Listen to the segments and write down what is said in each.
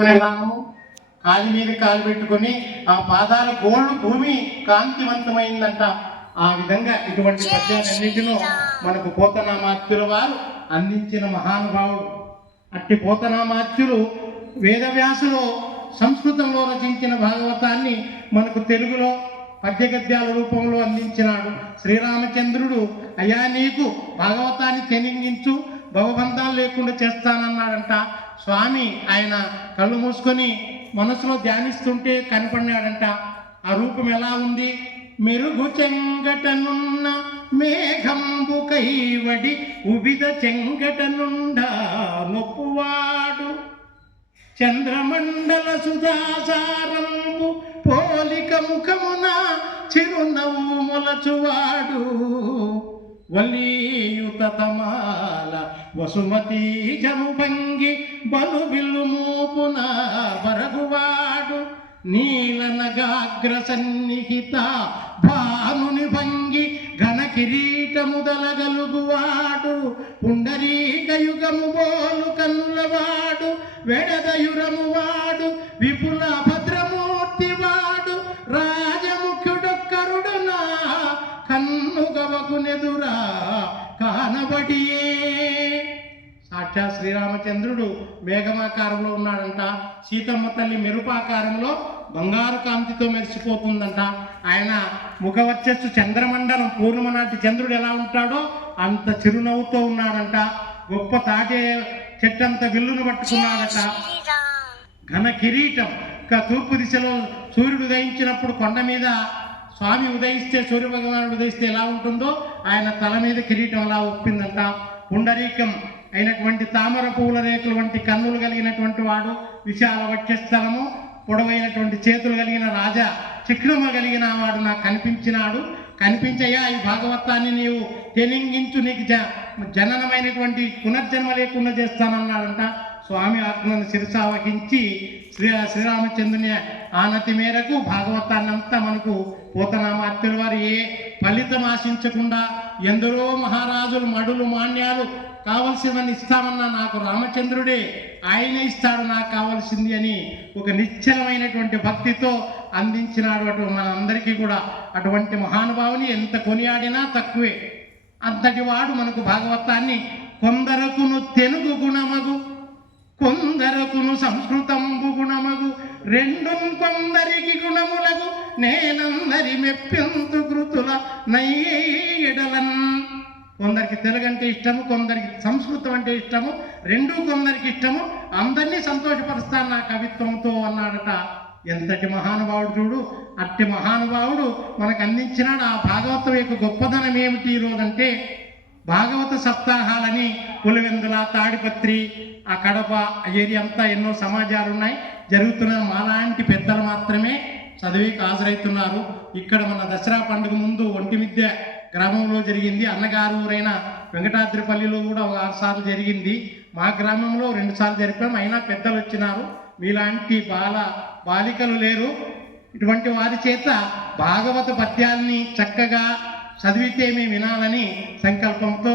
విధానము కాలి మీద కాలు పెట్టుకొని ఆ పాదాల గోళ్ళు భూమి కాంతివంతమైందంట. ఆ విధంగా ఇటువంటి పద్యాలన్నింటినూ మనకు పోతనామాత్యుల వారు అందించిన మహానుభావుడు. అట్టి పోతనామాత్యులు వేదవ్యాసులు సంస్కృతంలో రచించిన భాగవతాన్ని మనకు తెలుగులో పద్యగద్యాల రూపంలో అందించినాడు. శ్రీరామచంద్రుడు అయ్యా నీకు భాగవతాన్ని తెనింగించు. భవబంధాలు లేకుండా చేస్తానన్నాడంట. స్వామి ఆయన కళ్ళు మూసుకొని మనసులో ధ్యానిస్తుంటే కనపడినాడంట. ఆ రూపం ఎలా ఉంది? మెరుగు చెంగటనున్న మేఘంబు కైవడి ఉబిద చెంగటనుండా నొప్పువాడు. చంద్రమండల సుధాసారంబు పోలిక ముఖమున చిరునవ్వు మొలచువాడు. వలీయుతమాల తమాల వసుమతీ జముభంగి బలు బిల్లు మూపున బరగువాడు నీలనగాగ్ర సన్నిహిత భానుని భంగి ఘన కిరీటముదలగలుగువాడు పుండరీకయుగము బోలు కన్నులవాడు వెడదయురము వాడు విపుల సాక్షాత్ శ్రీరామచంద్రుడు మేఘమాకారంలో ఉన్నాడంట. సీతమ్మ తల్లి మెరుపాకారంలో బంగారు కాంతితో మెరిసిపోతుందంట. ఆయన ముఖవర్చస్సు చంద్రమండలం పూర్ణిమ నాటి చంద్రుడు ఎలా ఉంటాడో అంత చిరునవ్వుతో ఉన్నాడంట. గొప్ప తాటే చెట్టంత విల్లును పట్టుకున్నాడట. ఘన కిరీటం ఇంకా తూర్పు దిశలో సూర్యుడు ఉదయించినప్పుడు కొండ మీద స్వామి ఉదయిస్తే సూర్య భగవానుడు ఉదయిస్తే ఎలా ఉంటుందో ఆయన తల మీద కిరీటం అలా ఒప్పిందంట. పుండరీకం అయినటువంటి తామర పువ్వుల రేకుల వంటి కన్నులు కలిగినటువంటి వాడు విశాల వక్షస్థలము పొడవైనటువంటి చేతులు కలిగిన రాజా చిక్రమ కలిగిన వాడు నాకు కనిపించినాడు. కనిపించయ్యా ఈ భాగవతాన్ని నీవు తెలింగించు నీకు జ జననమైనటువంటి పునర్జన్మ లేకుండా చేస్తానన్నాడంట. స్వామి ఆత్మను శిరసావహించి శ్రీ శ్రీరామచంద్రుని ఆనతి మేరకు భాగవతాన్ని అంతా మనకు పోతనామాత్యుల వారు ఏ ఫలితం ఆశించకుండా ఎందరో మహారాజులు మడులు మాన్యాలు కావలసినవన్నీ ఇస్తామన్నా నాకు రామచంద్రుడే ఆయనే ఇస్తాడు నాకు కావలసింది అని ఒక నిశ్చలమైనటువంటి భక్తితో అందించినాడు అటు మనందరికీ కూడా. అటువంటి మహానుభావుని ఎంత కొనియాడినా తక్కువే. అంతటి వాడు మనకు భాగవతాన్ని కొందరకును తెలుగు గుణమగు కొందరకును సంస్కృతంబు గుణమగు రెండు కొందరికి గుణములగు నేనందరి మెప్పింతు కృతుల నయ్యేడలన్ కొందరికి తెలుగు అంటే ఇష్టము కొందరికి సంస్కృతం అంటే ఇష్టము రెండూ కొందరికి ఇష్టము. అందరినీ సంతోషపరుస్తాను నా కవిత్వంతో అన్నాడట. ఎంతటి మహానుభావుడు చూడు అట్టి మహానుభావుడు మనకు అందించినాడు ఆ భాగవతం యొక్క గొప్పదనం ఏమిటి ఈరోజంటే భాగవత సప్తాహాలని పులివెందుల తాడిపత్రి ఆ కడప ఏరియా అంతా ఎన్నో సమాజాలు ఉన్నాయి జరుగుతున్న మాలాంటి పెద్దలు మాత్రమే చదివికి హాజరవుతున్నారు ఇక్కడ మన దసరా పండుగ ముందు ఒంటి విద్య గ్రామంలో జరిగింది. అన్నగారు ఊరైన వెంకటాద్రిపల్లిలో కూడా ఒక ఆరు సార్లు జరిగింది. మా గ్రామంలో రెండు సార్లు జరిపాం. అయినా పెద్దలు వచ్చినారు. మీలాంటి బాల బాలికలు లేరు. ఇటువంటి వారి చేత భాగవత పద్యాల్ని చక్కగా చదివితే మేము వినాలని సంకల్పంతో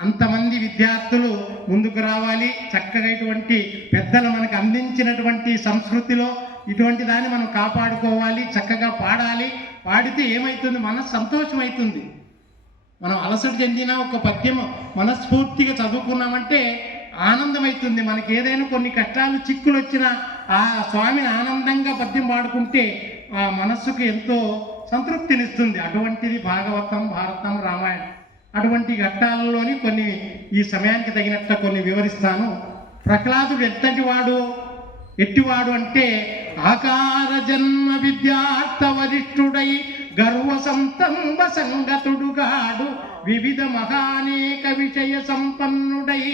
అంతమంది విద్యార్థులు ముందుకు రావాలి. చక్కగా ఇటువంటి పెద్దలు మనకు అందించినటువంటి సంస్కృతిలో ఇటువంటి దాన్ని మనం కాపాడుకోవాలి. చక్కగా పాడాలి. పాడితే ఏమవుతుంది మనసు సంతోషం అవుతుంది మనం అలసట చెందిన ఒక పద్యం మనస్ఫూర్తిగా చదువుకున్నామంటే ఆనందమవుతుంది మనకి ఏదైనా కొన్ని కష్టాలు చిక్కులు వచ్చినా ఆ స్వామిని ఆనందంగా పద్యం పాడుకుంటే ఆ మనస్సుకు ఎంతో సంతృప్తినిస్తుంది. అటువంటిది భాగవతం భారతం రామాయణం అటువంటి ఘట్టాలలోని కొన్ని ఈ సమయానికి తగినట్టు కొన్ని వివరిస్తాను. ప్రహ్లాదుడు ఎంతటి వాడు? ఎట్టివాడు అంటే ఆకార జన్మ విద్యార్థ వరిష్ఠుడై గర్వ సంతంబ సంగతుడుగాడు వివిధ మహానేక విషయ సంపన్నుడై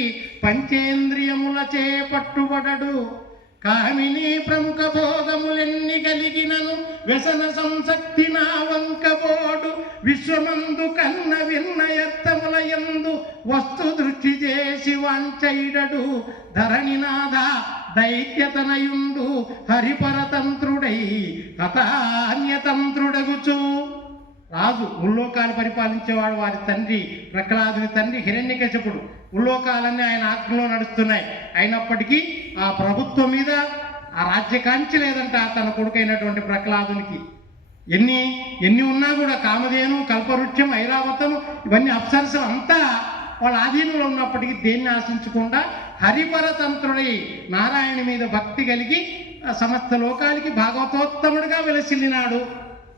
పంచేంద్రియముల చేపట్టుబడడు. కామిని ప్రముఖ భోగములెన్ని కలిగినను వ్యసన సంసక్తి నా వంకబోడు విశ్వమందు కన్న విన్నయర్థముల ఎందు వస్తు దృష్టి చేసి వాంచైడడు ధరణినాథ దైత్యతనయుండు హరిపరతంత్రుడై కథాన్యతంత్రుడగుచు. రాజు ముల్లోకాలు పరిపాలించేవాడు వారి తండ్రి ప్రహ్లాదుని తండ్రి హిరణ్యకశపుడు. ఉల్లోకాలన్నీ ఆయన ఆత్మలో నడుస్తున్నాయి. అయినప్పటికీ ఆ ప్రభుత్వం మీద ఆ రాజ్యకాంక్ష లేదంట తన కొడుకైనటువంటి ప్రహ్లాదునికి. ఎన్ని ఎన్ని ఉన్నా కూడా కామధేను కల్పవృక్షం ఐరావతం ఇవన్నీ అప్సరసం అంతా వాళ్ళ ఆధీనంలో ఉన్నప్పటికీ దేన్ని ఆశించకుండా హరిపరతంత్రుడై నారాయణ మీద భక్తి కలిగి సమస్త లోకాలకి భాగవతోత్తముడిగా వెలసిల్లినాడు.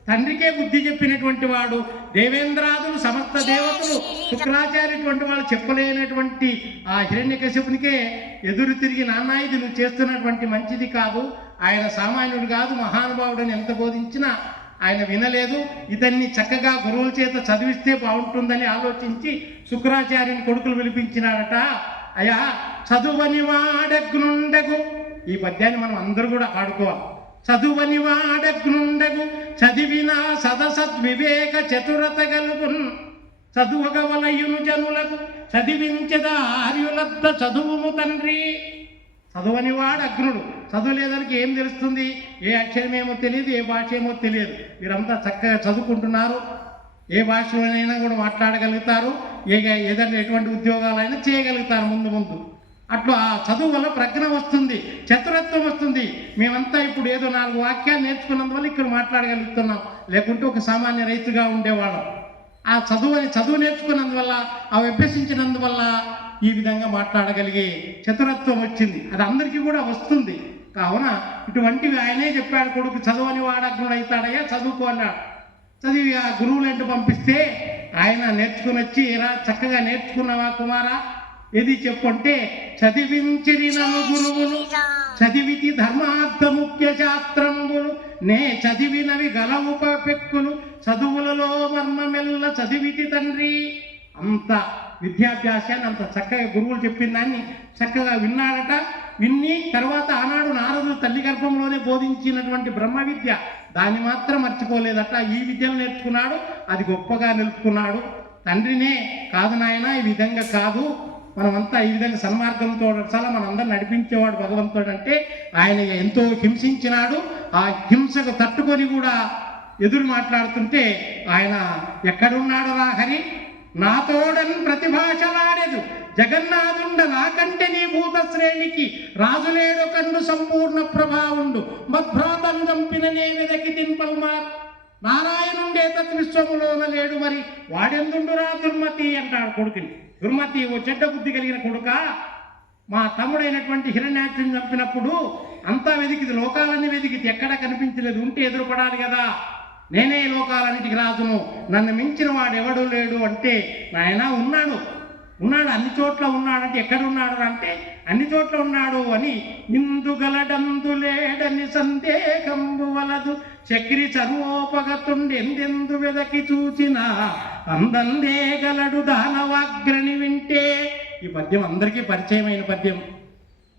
తండ్రికే బుద్ధి చెప్పినటువంటి వాడు దేవేంద్రాదులు సమస్త దేవతలు శుక్రాచార్యటువంటి వాళ్ళు చెప్పలేనటువంటి ఆ హిరణ్యకశిపునికే ఎదురు తిరిగి నాన్న ఇది నువ్వు చేస్తున్నటువంటి మంచిది కాదు. ఆయన సామాన్యుడు కాదు మహానుభావుడని ఎంత బోధించినా ఆయన వినలేదు. ఇతన్ని చక్కగా గురువుల చేత చదివిస్తే బాగుంటుందని ఆలోచించి శుక్రాచార్యుని కొడుకులు పిలిపించినాడట అయా చదువని వాడగ్నుండగు ఈ పద్యాన్ని మనం అందరూ కూడా ఆడుకోవాలి. చదువని వాడగ్నుండగు చదివిన సదసద్వివేక చతురత గలుగున్. చదువగవలయును జనులకు. చదివించద ఆర్యులద్ద చదువుము తండ్రి. చదవనివాడు వాడు అగ్నుడు. చదువు ఏం తెలుస్తుంది? ఏ అక్షరమేమో తెలియదు ఏ భాష ఏమో తెలియదు. మీరంతా చక్కగా చదువుకుంటున్నారు. ఏ భాషలోనైనా కూడా మాట్లాడగలుగుతారు. ఏ ఏదైనా ఎటువంటి ఉద్యోగాలైనా చేయగలుగుతారు ముందు ముందు. అట్లా ఆ చదువు వల్ల ప్రజ్ఞ వస్తుంది చతురత్వం వస్తుంది. మేమంతా ఇప్పుడు ఏదో నాలుగు వాక్యాలు నేర్చుకున్నందువల్ల ఇక్కడ మాట్లాడగలుగుతున్నాం. లేకుంటే ఒక సామాన్య రైతుగా ఉండేవాళ్ళం. ఆ చదువు చదువు నేర్చుకున్నందువల్ల అవి అభ్యసించినందువల్ల ఈ విధంగా మాట్లాడగలిగే చతురత్వం వచ్చింది. అది అందరికీ కూడా వస్తుంది. కావున ఇటువంటివి ఆయనే చెప్పాడు కొడుకు చదువుని వాడగ్నుడు అవుతాడయ్యా చదువుకో అన్నాడు. చదివి ఆ గురువులు ఎంటు పంపిస్తే ఆయన నేర్చుకుని వచ్చి ఇలా చక్కగా నేర్చుకున్నావా కుమారా? ఏది చెప్పుంటే చదివించిరి నన్ను గురువులు చదివితి ధర్మార్థ ముఖ్య శాస్త్రములు నే చదివినవి గల ఉపపెక్కులు చదువులలో మర్మమెల్ల చదివితి తండ్రి. అంత విద్యాభ్యాసాన్ని అంత చక్కగా గురువులు చెప్పిన దాన్ని చక్కగా విన్నాడట. విన్ని తర్వాత ఆనాడు నారదుడు తల్లి గర్భంలోనే బోధించినటువంటి బ్రహ్మ విద్య దాన్ని మాత్రం మర్చిపోలేదట. ఈ విద్యను నేర్చుకున్నాడు అది గొప్పగా నిలుపుకున్నాడు. తండ్రినే కాదు నాయన ఈ విధంగా కాదు. మనమంతా ఈ విధంగా సన్మార్గంతో చాలా మనందరూ నడిపించేవాడు భగవంతుడు అంటే ఆయన ఎంతో హింసించినాడు. ఆ హింసకు తట్టుకొని కూడా ఎదురు మాట్లాడుతుంటే ఆయన ఎక్కడున్నాడరా హరి? నాతోడన్ ప్రతిభాషలాడెదు జగన్నాథుండ నాకంటే నీ భూతశ్రేణికి రాజులేడు కండు సంపూర్ణ ప్రభావుండు. మద్భ్రాతం చంపిన నే వెదకి తింపల్మార్ నారాయణుండే తత్ విశ్వములోన లేడు మరి. వాడెందుండురా దుర్మతి? అంటాడు కొడుకుని. దుర్మతి ఓ చెడ్డ బుద్ధి కలిగిన కొడుక. మా తమ్ముడైనటువంటి హిరణ్యాక్షుని చంపినప్పుడు అంతా వెతికిది లోకాలన్నీ వెతికిది ఎక్కడ కనిపించలేదు. ఉంటే ఎదురుపడాలి కదా. నేనే ఈ లోకాలన్నిటికి రాజును. నన్ను మించిన వాడు ఎవడు లేడు అంటే నాయన ఉన్నాడు. ఉన్నాడు అన్ని చోట్ల ఉన్నాడంటే ఎక్కడ ఉన్నాడు అంటే అన్ని చోట్ల ఉన్నాడు అని ఇందుగలడందు లేడని సందేహంబు వలదు. చక్రి చర్వోపగతుండెందెందు వెదకి చూచిన అందందే గలడు దానవాగ్రని వింటే. ఈ పద్యం అందరికీ పరిచయమైన పద్యం.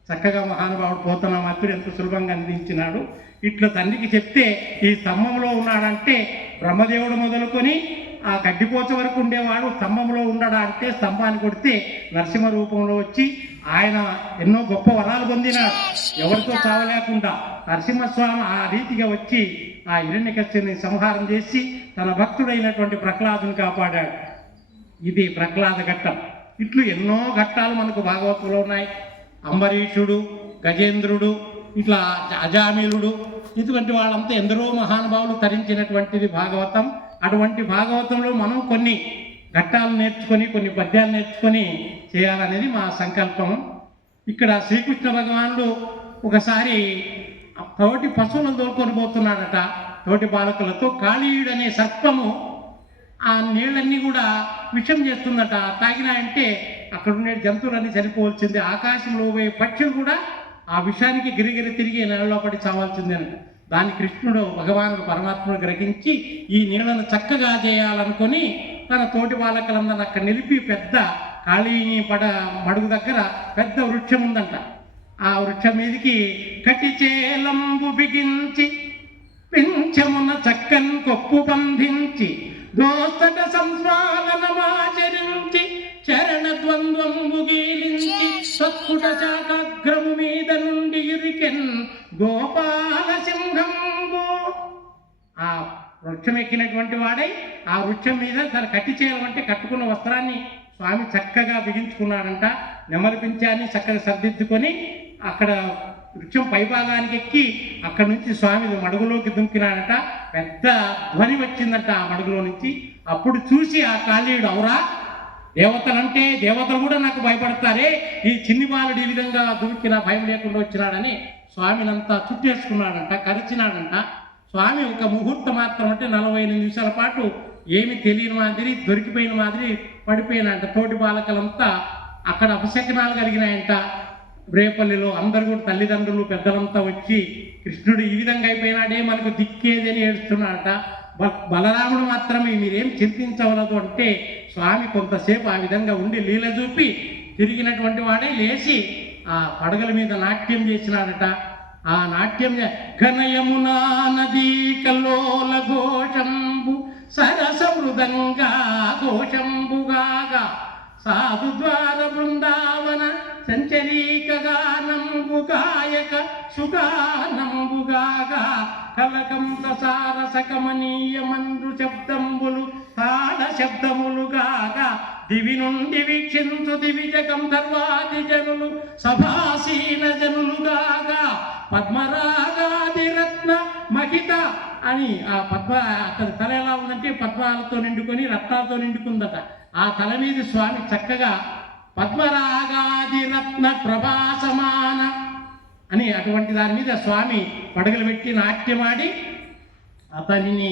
చక్కగా మహానుభావుడు పోతున్న మాత్రుడు ఎంత సులభంగా అందించినాడు ఇట్లా తండ్రికి చెప్తే ఈ స్తంభంలో ఉన్నాడంటే బ్రహ్మదేవుడు మొదలుకొని ఆ గడ్డిపోచ వరకు ఉండేవాడు స్తంభంలో ఉండడా అంటే స్తంభాన్ని కొడితే నరసింహ రూపంలో వచ్చి ఆయన ఎన్నో గొప్ప వరాలు పొందినాడు. ఎవరితో చావలేకుండా నరసింహస్వామి ఆ రీతిగా వచ్చి ఆ హిరణ్యకశ్యని సంహారం చేసి తన భక్తుడైనటువంటి ప్రహ్లాదుని కాపాడాడు. ఇది ప్రహ్లాద ఘట్టం. ఇట్లు ఎన్నో ఘట్టాలు మనకు భాగవతంలో ఉన్నాయి. అంబరీషుడు గజేంద్రుడు ఇట్లా అజామిలుడు ఇటువంటి వాళ్ళంతా ఎందరో మహానుభావులు తరించినటువంటిది భాగవతం. అటువంటి భాగవతంలో మనం కొన్ని ఘట్టాలు నేర్చుకొని కొన్ని పద్యాలు నేర్చుకొని చేయాలనేది మా సంకల్పం. ఇక్కడ శ్రీకృష్ణ భగవానుడు ఒకసారి తోటి పశువులను తోలుకొని పోతున్నాడట. తోటి బాలకులతో కాళీయుడనే అనే సర్పము ఆ నీళ్ళన్నీ కూడా విషం చేస్తుందట. తాగినాయంటే అక్కడ ఉండే జంతువులన్నీ చనిపోవాల్సిందే. ఆకాశంలో పోయే పక్షులు కూడా ఆ విషానికి గిరిగిరి తిరిగి నెలలో పడి చావాల్సిందేనట దాన్ని కృష్ణుడు భగవానుడు పరమాత్మను గ్రహించి ఈ నీళ్ళను చక్కగా చేయాలనుకొని తన తోటి బాలకులందరూ అక్కడ నిలిపి పెద్ద ఖాళీ పడ మడుగు దగ్గర పెద్ద వృక్షం ఉందంట. ఆ వృక్షం మీదకి కటి చేలంబు బిగించి పింఛమున చక్కన్ కొప్పు బంధించి దోస్తట సంస్వాలనమాచరించి ద్వంద్వంబు గీలించి సత్పుట శాకాగ్రము మీద నుండి ఇరికెన్ గోపాల సింహంబు ఆ వృక్షం ఎక్కినటువంటి వాడై ఆ వృక్షం మీద తన కట్టి చేయాలంటే కట్టుకున్న వస్త్రాన్ని స్వామి చక్కగా బిగించుకున్నాడంట. నెమలి పింఛాన్ని చక్కగా సర్దిద్దుకొని అక్కడ వృక్షం పైభాగానికి ఎక్కి అక్కడి నుంచి స్వామి మడుగులోకి దుంకినాడట. పెద్ద ధ్వని వచ్చిందట ఆ మడుగులో నుంచి. అప్పుడు చూసి ఆ కాళీయుడు అవురా దేవతలంటే దేవతలు కూడా నాకు భయపడతారే. ఈ చిన్ని బాలుడు ఈ విధంగా దుమికిన భయం లేకుండా వచ్చినాడని స్వామినంతా చుట్టేసుకున్నాడంట కరిచినాడంట. స్వామి ఒక ముహూర్తం మాత్రం అంటే నలభై ఎనిమిది నిమిషాల పాటు ఏమి తెలియని మాదిరి దొరికిపోయిన మాదిరి పడిపోయినంట తోటి బాలకలంతా అక్కడ అపశకనాలు కలిగినాయంట. రేపల్లిలో అందరు కూడా తల్లిదండ్రులు పెద్దలంతా వచ్చి కృష్ణుడు ఈ విధంగా అయిపోయినాడే మనకు దిక్కేది అని ఏడుస్తున్నాడట. బ- బలరాముడు మాత్రమే మీరేం చింతించవలదు అంటే స్వామి కొంతసేపు ఆ విధంగా ఉండి లీల చూపి తిరిగినటువంటి వాడే లేచి ఆ పడగల మీద నాట్యం చేసినాడట. ఆ నాట్యం చే- ఘనయమునా నదీ కల్లోల ఘోషంబు సరస మృదంగా ఘోషంబుగాగా. సాధు ద్వార బృందావన సంచరీకగానంబు గాయక సుగానంబుగాగా కలకంత సారస మందు శబ్దంబులు తాళ శబ్దములుగాగా దివి నుండి వీక్షించు దివిజకం గంధర్వాది జనులు సభాసీన జనులుగాగా పద్మరాగాది రత్న మహిత అని ఆ పద్మ అతని తల ఎలా ఉందంటే పద్మాలతో నిండుకొని రత్నాలతో నిండుకుందట. ఆ తల మీద స్వామి చక్కగా పద్మరాగాదిరత్న ప్రభాసమాన అని అటువంటి దాని మీద స్వామి పడగలు పెట్టి నాట్యమాడి అతనిని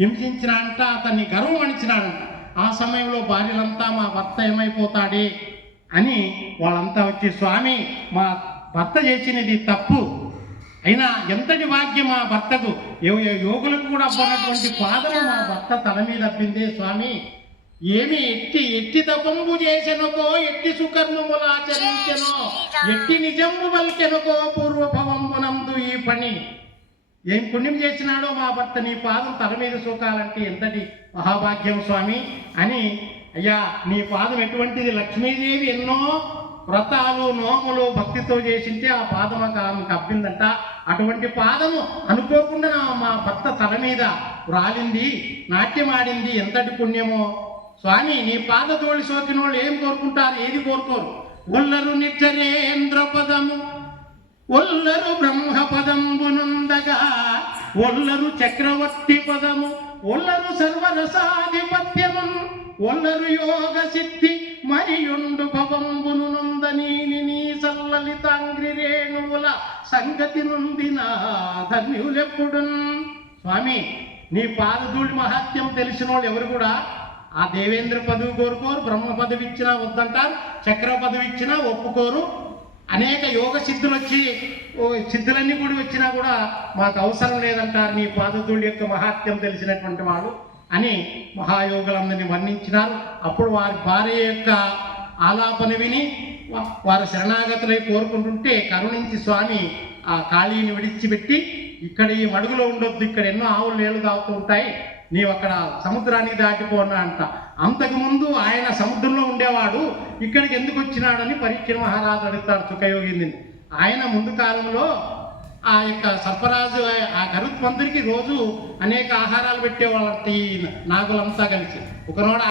హింసించినంట అతన్ని గర్వం అణిచినాడంట ఆ సమయంలో భార్యలంతా మా భర్త ఏమైపోతాడే అని వాళ్ళంతా వచ్చి స్వామి మా భర్త చేసినది తప్పు. అయినా ఎంతటి భాగ్యం మా భర్తకు? ఏ యోగులకు కూడా అబ్బనటువంటి పాదము మా భర్త తల మీద అబ్బిందే స్వామి. ఏమి ఎట్టి ఎట్టి తపంబు చేసెనకో ఎట్టి సుకర్మములాచరించెనో ఎట్టి నిజంబు వల్కెనకో పూర్వభవంబునందు ఈ పని. ఏం పుణ్యం చేసినాడో మా భర్త నీ పాదం తల మీద సోకాలంటే ఎంతటి మహాభాగ్యం స్వామి అని. అయ్యా నీ పాదం ఎటువంటిది? లక్ష్మీదేవి ఎన్నో వ్రతాలు నోములు భక్తితో చేసింటే ఆ పాదం ఆమెకు అబ్బిందంట. అటువంటి పాదము అనుకోకుండా మా భర్త తల మీద రాలింది నాట్యం ఆడింది ఎంతటి పుణ్యమో. స్వామి నీ పాద తోడి సోకిన వాళ్ళు ఏం కోరుకుంటారు? ఏది కోరుకోరు? ఒల్లరు నిత్యరేంద్ర పదము ఒల్లరు బ్రహ్మ పదంబునుందగా ఒల్లరు చక్రవర్తి పదము ఒల్లరు సర్వరసాధిపత్యము ఒల్లరు యోగ సిద్ధి మరియుండు భవంబును నొందనీని నీ సల్లలితాంగ్రి రేణువుల సంగతి నుండి నా ధన్యులెప్పుడు స్వామి నీ పాదధూళి మహాత్యం తెలిసిన వాళ్ళు ఎవరు కూడా ఆ దేవేంద్ర పదవి కోరుకోరు బ్రహ్మ పదవి ఇచ్చినా వద్దంటారు చక్ర పదవి ఇచ్చినా ఒప్పుకోరు. అనేక యోగ సిద్ధులు వచ్చి సిద్ధులన్నీ కూడా వచ్చినా కూడా మాకు అవసరం లేదంటారు నీ పాదతుడి యొక్క మహాత్యం తెలిసినటువంటి వాడు అని మహాయోగులందరినీ వర్ణించినారు. అప్పుడు వారి భార్య యొక్క ఆలాపన విని వారు శరణాగతులై కోరుకుంటుంటే కరుణించి స్వామి ఆ ఖాళీని విడిచిపెట్టి ఇక్కడ ఈ మడుగులో ఉండొద్దు ఇక్కడ ఎన్నో ఆవులు నీళ్ళు తాగుతూ ఉంటాయి. నీవు అక్కడ సముద్రానికి దాటిపోనా అంట. అంతకు ముందు ఆయన సముద్రంలో ఉండేవాడు ఇక్కడికి ఎందుకు వచ్చినాడని పరీక్ష మహారాజు అడుగుతాడు సుఖయోగింది ఆయన ముందు కాలంలో ఆ యొక్క సర్పరాజు ఆ గరుత్మంతుడికి రోజు అనేక ఆహారాలు పెట్టేవాళ్ళ ఈ నాగులంతా కలిసి. ఒకనాడు